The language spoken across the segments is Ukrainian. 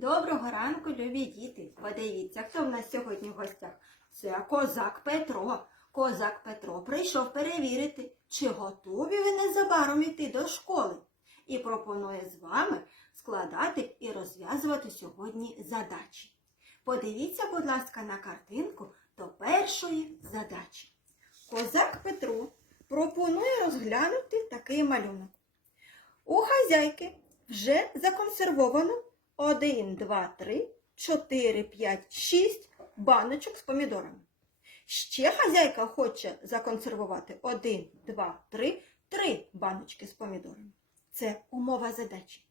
Доброго ранку, любі діти. Подивіться, хто в нас сьогодні в гостях. Це козак Петро. Козак Петро прийшов перевірити, чи готові ви незабаром йти до школи. І пропонує з вами складати і розв'язувати сьогодні задачі. Подивіться, будь ласка, на картинку до першої задачі. Козак Петро пропонує розглянути такий малюнок. У хазяйки вже законсервовано 1, 2, 3, 4, 5, 6 баночок з помідорами. Ще хазяйка хоче законсервувати 1, 2, 3, 3 баночки з помідорами. Це умова задачі.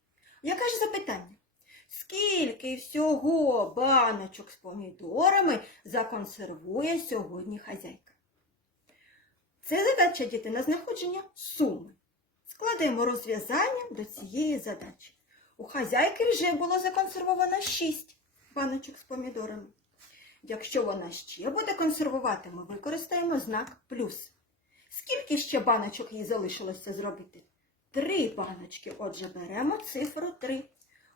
Яке ж запитання? Скільки всього баночок з помідорами законсервує сьогодні хазяйка? Це задача діти на знаходження суми. Складемо розв'язання до цієї задачі. У хазяйки вже було законсервовано 6 баночок з помідорами. Якщо вона ще буде консервувати, ми використаємо знак плюс. Скільки ще баночок їй залишилося зробити? Три баночки. Отже, беремо цифру 3.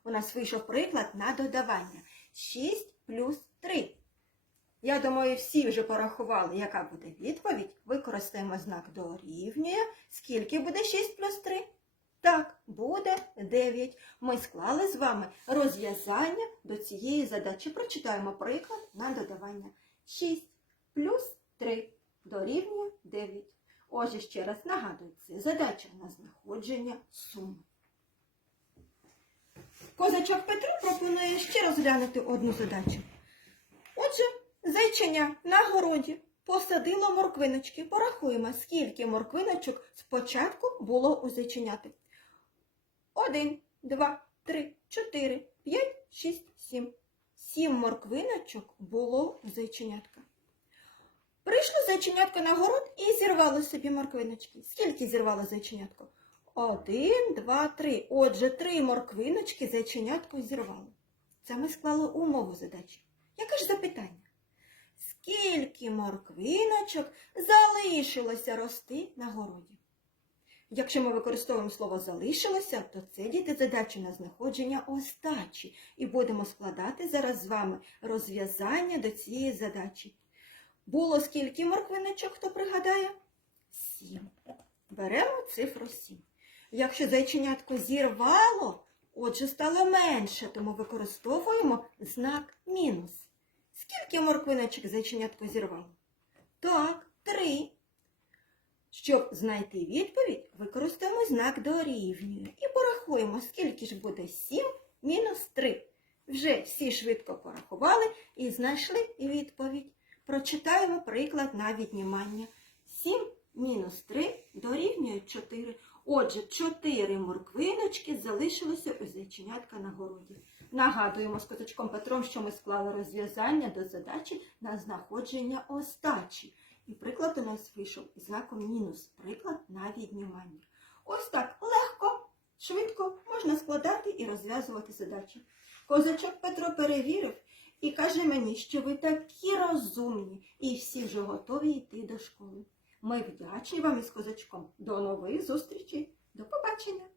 У нас вийшов приклад на додавання. 6 плюс 3. Я думаю, всі вже порахували, яка буде відповідь. Використаємо знак дорівнює. Скільки буде 6 плюс 3? Так, буде 9. Ми склали з вами розв'язання до цієї задачі. Прочитаємо приклад на додавання. 6 плюс 3 дорівнює 9. Отже, ще раз нагадую, це задача на знаходження суми. Козачок Петро пропонує ще розглянути одну задачу. Отже, зайченя на городі посадило морквиночки. Порахуємо, скільки морквиночок спочатку було у зайченяти. Один, два, три, чотири, п'ять, шість, сім. Сім морквиночок було у зайченятка. Прийшло зайченятко на город і зірвало собі морквиночки. Скільки зірвало зайченятко? Один, два, три. Отже, три морквиночки зайченятко зірвало. Це ми склали умову задачі. Яке ж запитання? Скільки морквиночок залишилося рости на городі? Якщо ми використовуємо слово залишилося, то це діти задача на знаходження остачі. І будемо складати зараз з вами розв'язання до цієї задачі. Було скільки морквиночок, хто пригадає? Сім. Беремо цифру 7. Якщо зайченятко зірвало, отже стало менше, тому використовуємо знак мінус. Скільки морквиночок зайченятко зірвало? Так, три. Щоб знайти відповідь, використаємо знак дорівнює і порахуємо, скільки ж буде 7 мінус 3. Вже всі швидко порахували і знайшли відповідь. Прочитаємо приклад на віднімання. 7 мінус 3 дорівнює 4. Отже, 4 морквиночки залишилося у зайченятка на городі. Нагадуємо з коточком Петром, що ми склали розв'язання до задачі на знаходження остачі. І приклад у нас вийшов із знаком мінус. Приклад на віднімання. Ось так легко, швидко можна складати і розв'язувати задачі. Козачок Петро перевірив і каже мені, що ви такі розумні і всі вже готові йти до школи. Ми вдячні вам із козачком. До нових зустрічей. До побачення!